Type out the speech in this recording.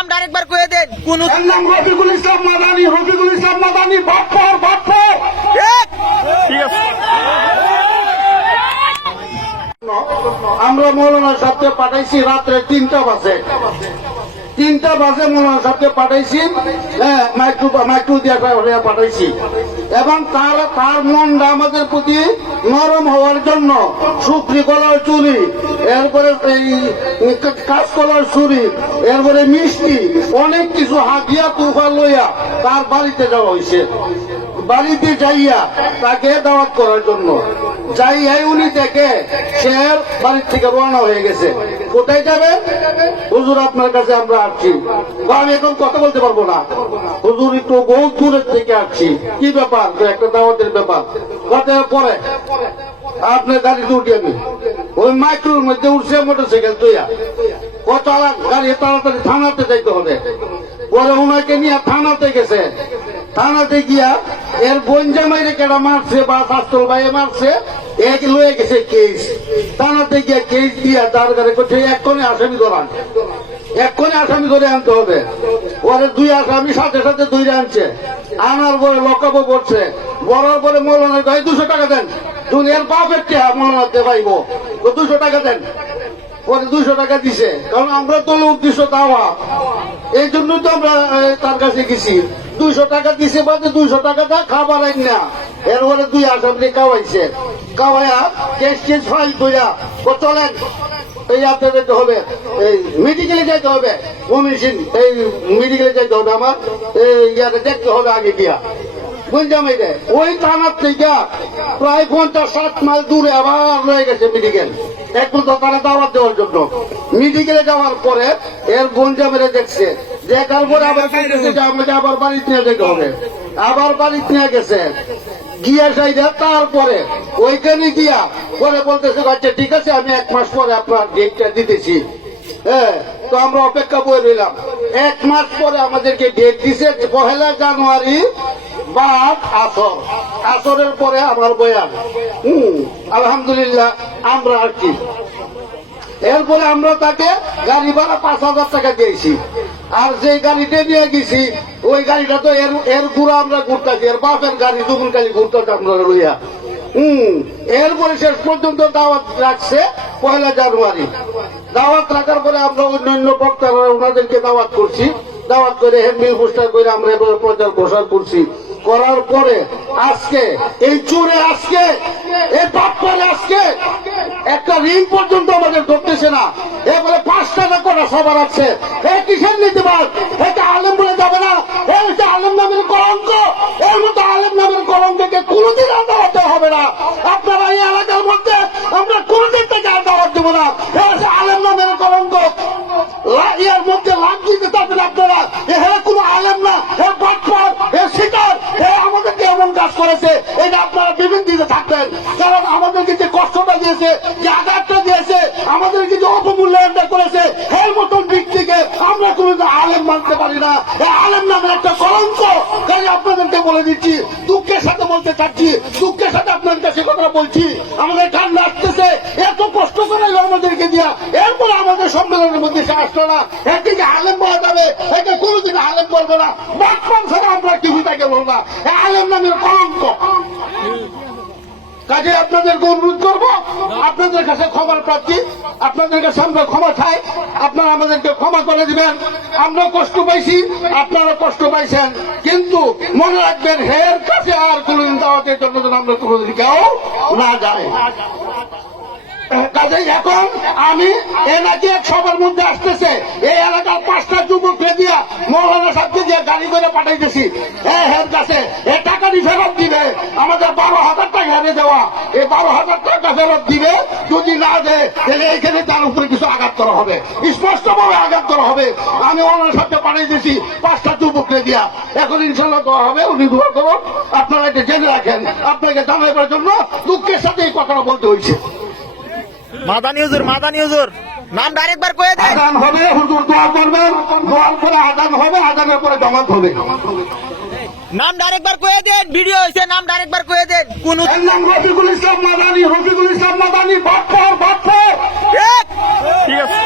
নামটা আরেকবার কয়ে দেন। কোন নাম রফিকুল ইসলাম মাদানী, রফিকুল ইসলাম মাদানী বাপ্পর ঠিক আছে। আমরা মৌলানা সাহেবকে পাঠাইছি রাত্রে 3টা বাজে মৌলানা সাহেবকে পাঠাইছি, মাইক্রো দিয়ে পাঠাইছি এবং তার মনটা আমাদের প্রতি নরম হওয়ার জন্য সুপ্রি কলার চুরি, এরপরে এই কাজ কলার চুরি, এরপরে মিষ্টি অনেক কিছু হাতিয়া তুফা লইয়া তার বাড়িতে যাওয়া হয়েছে। বাড়িতে যাইয়া তাকে দাওয়াত করার জন্য যাইয়াই উনি দেখে সে বাড়ির থেকে রওনা হয়ে গেছে। কোথায় যাবে? হুজুর আপনার কাছে আমরা আসছি। আমি এখন কথা বলতে পারবো না, হুজুর একটু বহুত দূরের থেকে আসছি। কি ব্যাপার? একটা দাওয়াতের ব্যাপার। কথার পরে আপনার গাড়িতে উঠি আমি, ওই মাইক্রোর মধ্যে উঠছে মোটরসাইকেল তুইয়া কত গাড়ি তাড়াতাড়ি থানাতে যাইতে হবে। পরে ওনাকে নিয়ে থানাতে গেছে। থানাতে গিয়া এর বোন জামাইরে কেডা মারছে বা শাস্ত্র ভাই মারছে, এক লয়ে গেছে কেস। থানাতে গিয়া কেস দিয়া তার কাছে করছে এক্ষণে আসামি ধরান, এক্ষণে আসামি ধরে আনতে হবে। পরে 2 আসামি সাথে সাথে 2 আনছে। আনার পরে লকআপও পড়ছে। বলার পরে মৌলানার গায়ে 200 টাকা দেন, দুনিয়ার বাপের কে মৌলানাতে পাইবো, 200 টাকা দেন। পরে 200 টাকা দিছে, কারণ আমরা তো উদ্দেশ্য দেওয়া, এই জন্যই তো আমরা তার কাছে গেছি। 200 টাকা দিছে বাদে 200 টাকাটা খাবার আইন না। এরপরে 2 আসামি খাওয়াইছে, খাওয়াইয়া কেস ফাইল কইরা চলেন এই আপনার যেতে হবে, এই মেডিকেলে যেতে হবে, কমিশন এই মেডিকেলে যেতে হবে, আমার ইয়াতে দেখতে হবে আগে দিয়া। বুঝলাম এই রে, ওই থানার থেকে প্রায় 50-60 মাইল দূরে আবার রয়ে গেছে মেডিকেল, একটু দোকানে দাওয়াত দেওয়ার জন্য। মেডিকেলে যাওয়ার পরে এর গঞ্জামেরে দেখছে, দেখার পরে আবার আমাকে আবার বাড়িতে নিয়ে যেতে হবে। আবার বাড়িতে নিয়ে গেছে, গিয়া সাইডে তারপরে ওইখানে গিয়া পরে বলতেছে আচ্ছা ঠিক আছে আমি 1 মাস পরে আপনার ডেটটা দিতেছি। হ্যাঁ, তো আমরা অপেক্ষা করে রইলাম। 1 মাস পরে আমাদেরকে ডেট দিছে 1 জানুয়ারি বাদ আসর। আসরের পরে আমার বয়ান। আলহামদুলিল্লাহ আমরা আর কি, এরপরে আমরা তাকে গাড়ি ভাড়া 5000 টাকা দিয়েছি। আর যে গাড়িতে নিয়ে গেছি ওই গাড়িটা তো এর ঘুরা আমরা ঘুরতেছি, এর বাপের গাড়ি দুগুনকালি ঘুরতেছি আমরা লইয়া। এরপরে শেষ পর্যন্ত দাওয়াত রাখছে 1 জানুয়ারি। দাওয়াত রাখার পরে আমরা অন্যান্য বক্তারা ওনাদেরকে দাওয়াত করছি, দাওয়াত করে হ্যান্ডবিল পোস্টার করে আমরা এবার প্রচার প্রসার করছি। করার পরে আজকে এই চোরে আজকে এই বাপ্পারে আজকে একটা ঋণ পর্যন্ত আমাদের ধরতেছে না। এবারে 5 টাকা করে সবার আছে। এই কিসের নীতিবাদ? এটা আলেম বলে যাবে না, এই হচ্ছে আলেম নামের কলঙ্ক। এর মতো আলেম নামের কলঙ্ককে কোনোদিন আদালতে হবে না। আপনারা এই এলাকার মধ্যে আমরা কোনোদিন থেকে আদালত দেবো না। এই হচ্ছে আলেম নামের কলঙ্ক। এর মধ্যে লাভ দিতে পারবেন আপনারা। এখানে কোনো আলেম না, এ বাটপার, এ শিকার, আমাদেরকে এমন কাজ করেছে, এটা আপনারা বিভিন্ন দিকে থাকবেন। কারণ আমাদেরকে যে কষ্টটা দিয়েছে, যে আঘাতটা দিয়েছে, আমাদেরকে যে অপমূল্যায়নটা করেছে, এর মতন ব্যক্তিকে আমরা কোনো আলেম মানতে পারি না। এই আলেম নামের একটা কলঙ্ক। তাই আপনাদেরকে বলে দিচ্ছি, দুঃখের সাথে বলতে চাচ্ছি, দুঃখের সাথে আপনাদের কাছে কথা বলছি। আমাদের কান্না আসতেছে, এত কষ্ট করে আমাদেরকে দিয়া, এরপরে আমাদের সম্মেলনের মধ্যে সে আসলো না। একদিকে আলেম বলা যাবে, একে কোনোদিন আলেম বলবো না। বাটপার ছাড়া আমরা কিছু তাকে বলবো না। আলেম নামের কলঙ্ক। কাজে আপনাদেরকে অনুরোধ করবো, আপনাদের কাছে ক্ষমার প্রার্থী, আপনাদের কাছে আমরা ক্ষমা চাই, আপনারা আমাদেরকে ক্ষমা করে দিবেন। আমরা কষ্ট পাইছি, আপনারা কষ্ট পাইছেন, কিন্তু মনে রাখবেন হের কাছে আর কোনদিন দাওয়াতের জন্য আমরা কোনদিন কেউ না যায়। কাজে এখন আমি এনাকে এক সবার মধ্যে আসতেছে, এই এলাকার 5টা যুবককে দিয়া মৌলানা সাহেবকে দিয়ে গাড়ি করে পাঠাইতেছি। হের কাছে এ টাকাটি ফেরত দিবে, আমাদের 12,000 টাকা হেরে দেওয়া, এই 12,000 টাকা ফেরত দিবে। যদি না দেয় তাহলে এইখানে তার উপরে কিছু আঘাত করা হবে, স্পষ্টভাবে আঘাত করা হবে। আমি মৌলানা সাহেবকে পাঠাইতেছি 5টা যুবককে দিয়া। এখন ইনশাল্লাহ দেওয়া হবে, উনি দোয়া করুন। আপনারা এটা জেনে রাখেন, আপনাকে জানাইবার জন্য দুঃখের সাথে এই কথাটা বলতে হয়েছে। মাদানী হুজুর, মাদানী হুজুর নাম আরেকবার কয়ে দেন। আযান হবে, হুজুর দোয়া করবেন, দোয়ার পরে আযান হবে, আযানের পরে জামাত হবে। নাম আরেকবার কয়ে দেন, ভিডিও হয়েছে, নাম আরেকবার কয়ে দেন। কোন নাম রফিকুল ইসলাম মাদানী, রফিকুল ইসলাম মাদানী বাপ্পর ঠিক আছে।